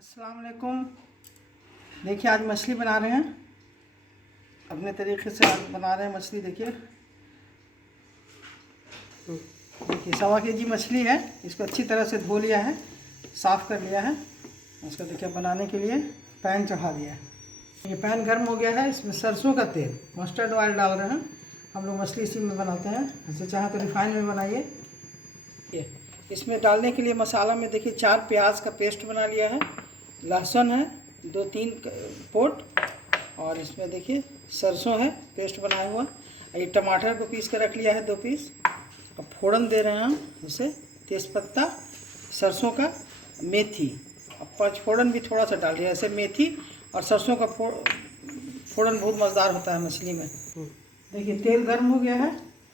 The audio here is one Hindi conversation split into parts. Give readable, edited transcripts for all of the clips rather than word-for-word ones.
अस्सलाम वालेकुम। देखिए आज मछली बना रहे हैं, अपने तरीके से आज बना रहे हैं मछली। देखिए 1.25 kg मछली है। इसको अच्छी तरह से धो लिया है, साफ़ कर लिया है। इसको देखिए बनाने के लिए पैन चढ़ा दिया है। ये पैन गर्म हो गया है। इसमें सरसों का तेल, मस्टर्ड ऑयल डाल रहे हैं। हम लोग मछली इसी में बनाते हैं, ऐसे चाहे तो रिफाइन में बनाइए। ये इसमें डालने के लिए मसाला में देखिए 4 प्याज का पेस्ट बना लिया है, लहसुन है 2-3 पोट, और इसमें देखिए सरसों है पेस्ट बनाया हुआ। ये टमाटर को पीस के रख लिया है 2 पीस। अब फोड़न दे रहे हैं हम उसे, तेज़पत्ता, सरसों का, मेथी, और 5 फोड़न भी थोड़ा सा डाल दिया। ऐसे मेथी और सरसों का फोड़न बहुत मज़ेदार होता है मछली में। देखिए तेल गर्म हो गया है।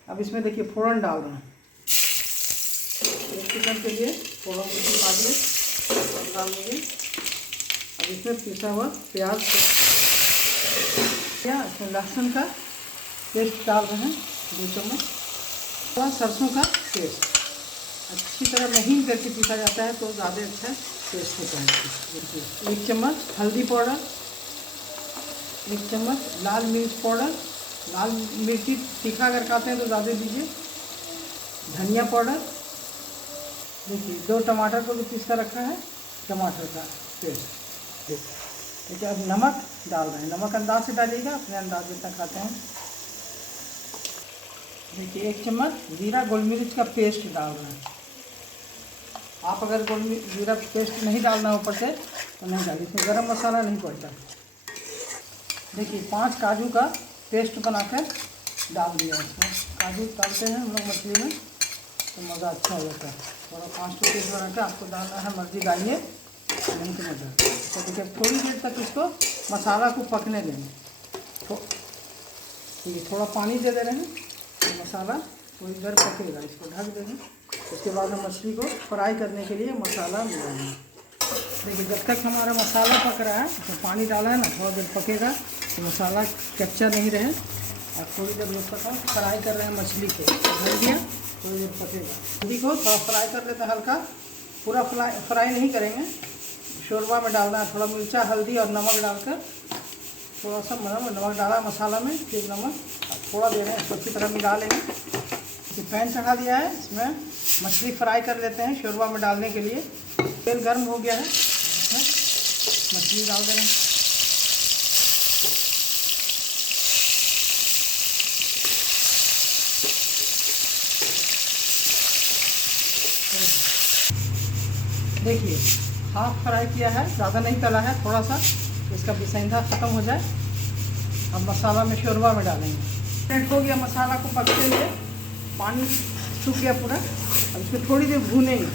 अब इसमें देखिए फोड़न डाल रहे हैं। चिकन के लिए फोड़न को डाल दिए, डाल देंगे। अब इसमें पिसा हुआ प्याज या इसमें लहसुन का पेस्ट डाल रहे हैं 2 चम्मच, और सरसों का पेस्ट अच्छी तरह महीन करके पीसा जाता है तो ज़्यादा अच्छा टेस्ट होता है। 1 चम्मच हल्दी पाउडर, 1 चम्मच लाल मिर्च पाउडर, लाल मिर्ची तीखा अगर खाते हैं तो ज़्यादा दीजिए। धनिया पाउडर, देखिए 2 टमाटर को भी पीस कर रखा है, टमाटर का पेस्ट। देखिए अब नमक डाल रहे हैं। नमक अंदाज से डालिएगा, अपने अंदाज जितना खाते हैं। देखिए 1 चम्मच जीरा गोल मिर्च का पेस्ट डाल रहे हैं। आप अगर जीरा पेस्ट नहीं डालना ऊपर से तो नहीं डालिए, इसमें गरम मसाला नहीं पड़ता। देखिए 5 काजू का पेस्ट बनाकर डाल दिया। इसमें काजू डालते हैं हम लोग मछली में तो मज़ा अच्छा हो जाता है। और 5 पीस बना के आपको डालना है, मर्जी डालिए, नहीं तो मज़ा। तो देखिए थोड़ी देर तक इसको मसाला को पकने देंगे। तो ये थोड़ा पानी दे रहे हैं तो मसाला थोड़ी देर पकेगा। इसको ढक देंगे। उसके बाद हम मछली को फ्राई करने के लिए मसाला मिलाएंगे। देखिए जब तक हमारा मसाला पक रहा है, तो पानी डाला है ना, थोड़ा देर पकेगा तो मसाला कच्चा नहीं रहे। और थोड़ी देर तक हम फ्राई कर रहे हैं मछली को, ढक दिया, थोड़ी देर पकेगा। मछली को थोड़ा फ्राई कर लेते हैं, हल्का, पूरा फ्राई नहीं करेंगे। शोरबा में डालना है थोड़ा मिर्चा, हल्दी और नमक डालकर, थोड़ा सा नमक डाला मसाला में, फिर नमक थोड़ा दे रहे हैं, इसको अच्छी तरह मिला लेंगे। फिर पैन चढ़ा दिया है, इसमें मछली फ्राई कर लेते हैं शोरबा में डालने के लिए। तेल गर्म हो गया है, इसमें मछली डाल दे रहे हैं। देखिए हाफ फ्राई किया है, ज़्यादा नहीं तला है, थोड़ा सा इसका बिसेंधा ख़त्म हो जाए। अब मसाला में शोरबा में डालेंगे। मिनट हो गया मसाला को पकते हुए, पानी सूख गया पूरा। अब इसको थोड़ी देर भूनेंगे,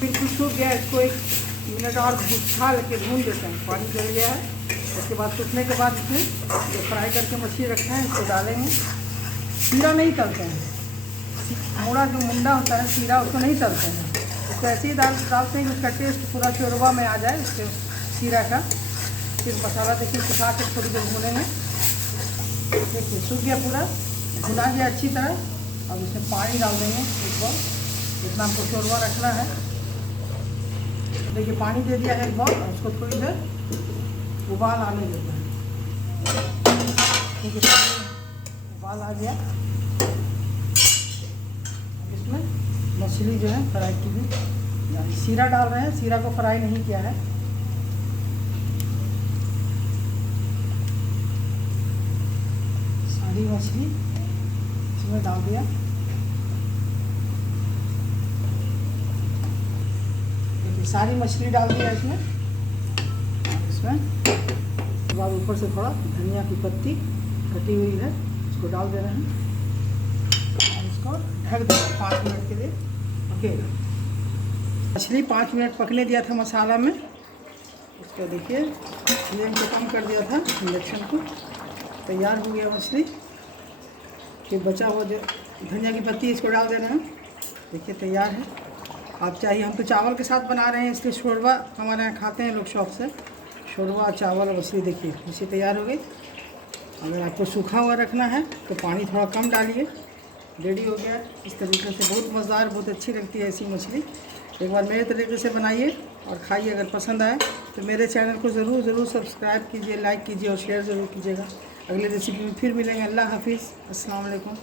बिल्कुल सूख गया। इसको 1 मिनट और उठा लेके भून देते हैं। पानी जल गया है। उसके बाद सूखने के बाद इसमें जो फ्राई करके मछली रखा है इसको डालेंगे। शीरा नहीं तलते हैं, मोड़ा जो मुंडा होता है शीरा, उसको नहीं तलते हैं। उसको ऐसे ही डालते हैं कि उसका टेस्ट पूरा शोरबा में आ जाए उसके शीरा का। फिर मसाला देखिए सुखा के थोड़ी देर भूनेंगे। देखिए सूख गया पूरा, भुना गया अच्छी तरह। अब इसमें पानी डाल देंगे एक बार, जितना हमको शोरबा रखना है। देखिए पानी दे दिया है एक बार, और उसको थोड़ी देर उबाल आने देते हैं। ठीक है, उबाल आ गया। अब इसमें मछली जो है फ्राई की हुई, शीरा डाल रहे हैं। शीरा को फ्राई नहीं किया है। सारी मछली इसमें डाल दिया। देखिए सारी मछली डाल दिया इसमें। उसके बाद ऊपर से थोड़ा धनिया की पत्ती कटी हुई है, इसको डाल दे रहे हैं। और इसको ढक देंगे 5 मिनट के लिए पकेगा। मछली 5 मिनट पकने दिया था मसाला में। इसको देखिए फ्लेम को कम कर दिया था, इंडक्शन को। तैयार हो गया मछली। फिर बचा हुआ जो धनिया की पत्ती इसको डाल देना है। देखिए तैयार है। आप चाहिए, हम तो चावल के साथ बना रहे हैं, इसलिए शोरबा हमारे यहाँ खाते हैं लोग शौक से। शोरबा चावल और मछली देखिए इसी तैयार हो गई। अगर आपको सूखा हुआ रखना है तो पानी थोड़ा कम डालिए। रेडी हो गया इस तरीके से, बहुत मज़ेदार, बहुत अच्छी लगती है ऐसी मछली। एक बार मेरे तरीके से बनाइए। और खाइए। अगर पसंद आए तो मेरे चैनल को ज़रूर सब्सक्राइब कीजिए, लाइक कीजिए और शेयर ज़रूर कीजिएगा। अगली रेसिपी में फिर मिलेंगे। अल्लाह हाफिज़, अस्सलाम वालेकुम।